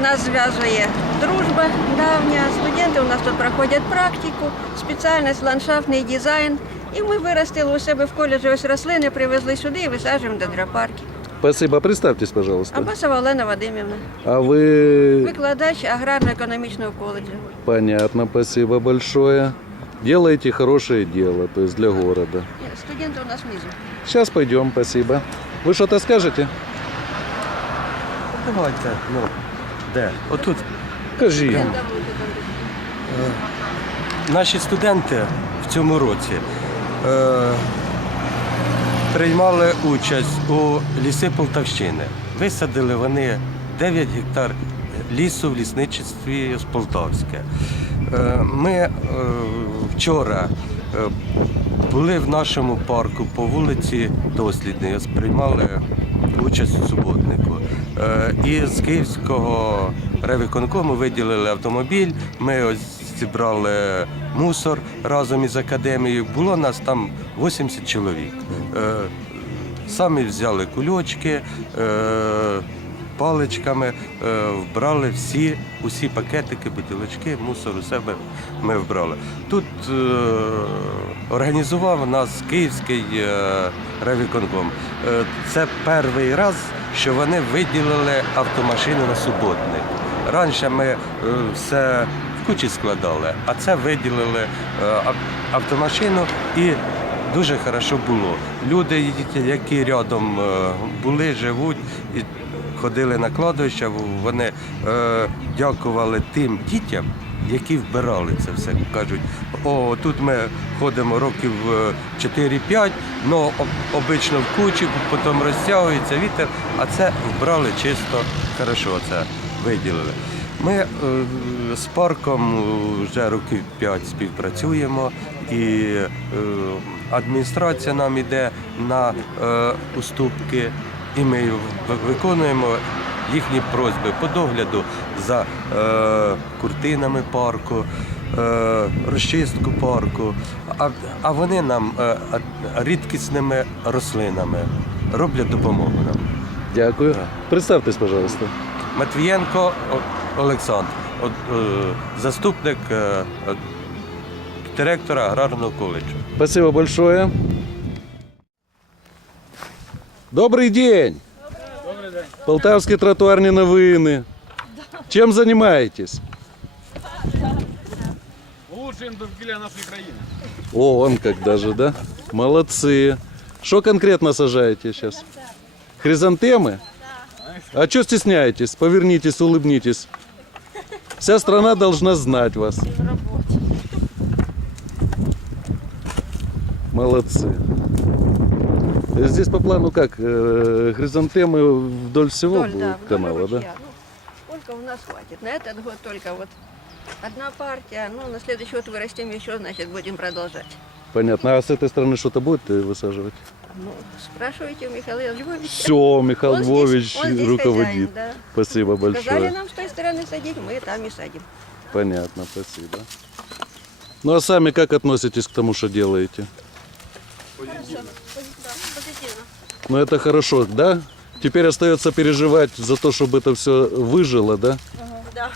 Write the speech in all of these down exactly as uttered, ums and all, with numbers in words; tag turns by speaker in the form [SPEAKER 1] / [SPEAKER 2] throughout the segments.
[SPEAKER 1] Нас зв'язує дружба давня. Студенти у нас тут проходять практику, спеціальність ландшафтний дизайн. І ми виростили у себе в коледжі ось рослини, привезли сюди і висаджуємо дендропарки.
[SPEAKER 2] Спасибо. Представьтесь, пожалуйста.
[SPEAKER 1] Абасова Олена Вадимівна,
[SPEAKER 2] А вы...
[SPEAKER 1] викладач аграрно-економічного коледжу.
[SPEAKER 2] Понятно, спасибо большое. Делаете хорошее дело, то есть для города.
[SPEAKER 1] Студенти у нас внизу.
[SPEAKER 2] Сейчас пойдем, спасибо. Вы что-то скажете?
[SPEAKER 3] Давайте, ну, де? Отут
[SPEAKER 2] Скажи.
[SPEAKER 3] наші студенти в цьому році е, приймали участь у ліси Полтавщини. Висадили вони дев'ять гектар лісу в лісничестві з Полтавське. Е, ми е, вчора е, були в нашому парку по вулиці Дослідній, приймали участь у суботнику. Е, І з Київського райвиконкому виділили автомобіль, ми ось зібрали мусор разом із академією. Було нас там вісімдесят чоловік. Е, Самі взяли кульочки, е, паличками, е, вбрали всі, усі пакетики, бутилочки, мусор у себе ми вбрали. Тут е, організував нас Київський е, райвиконком. Е, це перший раз, що вони виділили автомашину на суботник. Раніше ми е, все в кучі складали, а це виділили е, ав- автомашину і дуже хорошо було. Люди, які рядом е, були, живуть і ходили на кладовище, вони е, дякували тим дітям, які вбирали це все. Кажуть, о, тут ми ходимо років чотири-п'ять, але обично в кучі, потім розтягується вітер, а це вбрали чисто, хорошо це виділили. Ми е, з парком вже років п'ять співпрацюємо, і е, адміністрація нам йде на е, уступки, і ми в- виконуємо їхні просьби по догляду за е, куртинами парку, е, розчистку парку, а, а вони нам е, рідкісними рослинами роблять допомогу нам.
[SPEAKER 2] Дякую. Представьтесь, пожалуйста.
[SPEAKER 3] Матвієнко О- Олександр, от, е, заступник е, е, директора аграрного коледжу.
[SPEAKER 2] Спасибо большое. Добрый день.
[SPEAKER 4] Добрий день.
[SPEAKER 2] Полтавские тротуарные новины. Чем занимаетесь?
[SPEAKER 4] Улучшуємо довкілля нашої країни.
[SPEAKER 2] О, он как даже, да? Молодцы. Что конкретно сажаете сейчас? Хризантемы? А что стесняетесь? Повернитесь, улыбнитесь. Вся страна должна знать вас. Молодцы. Здесь по плану как? э, Хризантемы вдоль всего
[SPEAKER 1] Вдоль,
[SPEAKER 2] будут
[SPEAKER 1] да, вдоль
[SPEAKER 2] канала,
[SPEAKER 1] ручья.
[SPEAKER 2] да?
[SPEAKER 1] Ну, сколько у нас хватит? На этот год только вот одна партия. Ну, на следующий год вырастем еще, значит, будем продолжать.
[SPEAKER 2] Понятно. А с этой стороны что-то будет э, высаживать?
[SPEAKER 1] Ну, спрашивайте у Михаила Львовича.
[SPEAKER 2] Все, Михаил
[SPEAKER 1] Он здесь-
[SPEAKER 2] Львович
[SPEAKER 1] он здесь
[SPEAKER 2] руководит.
[SPEAKER 1] хозяин, да.
[SPEAKER 2] Спасибо
[SPEAKER 1] Сказали
[SPEAKER 2] большое.
[SPEAKER 1] нам с той стороны садить, мы там и садим.
[SPEAKER 2] Понятно, спасибо. Ну а сами как относитесь к тому, что делаете?
[SPEAKER 1] Позитивно.
[SPEAKER 2] Ну это хорошо, да? Теперь остается переживать за то, чтобы это все выжило, да?
[SPEAKER 1] Да.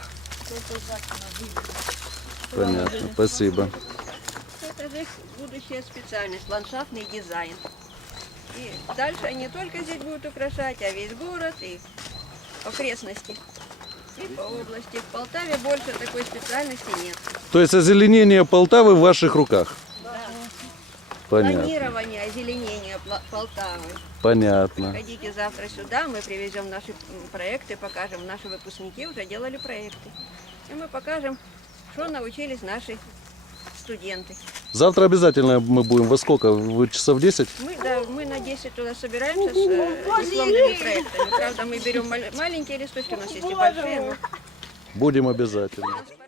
[SPEAKER 2] Понятно, спасибо.
[SPEAKER 1] Это же их будущая специальность, ландшафтный дизайн. И дальше они не только здесь будут украшать, а весь город и окрестности. И по области. В Полтаве больше такой специальности нет.
[SPEAKER 2] То есть озеленение Полтавы в ваших руках? Понятно,
[SPEAKER 1] Планирование, озеленение Пла- Полтавы.
[SPEAKER 2] понятно.
[SPEAKER 1] Приходите завтра сюда, мы привезем наши м, проекты, покажем. Наши выпускники уже делали проекты. И мы покажем, что научились наши студенты.
[SPEAKER 2] Завтра обязательно мы будем во сколько? Вы часов десять?
[SPEAKER 1] Мы, да, мы на десять туда собираемся с э, дипломными проектами. Правда, мы берем мал- маленькие листочки, у нас есть и большие. но-
[SPEAKER 2] Будем обязательно.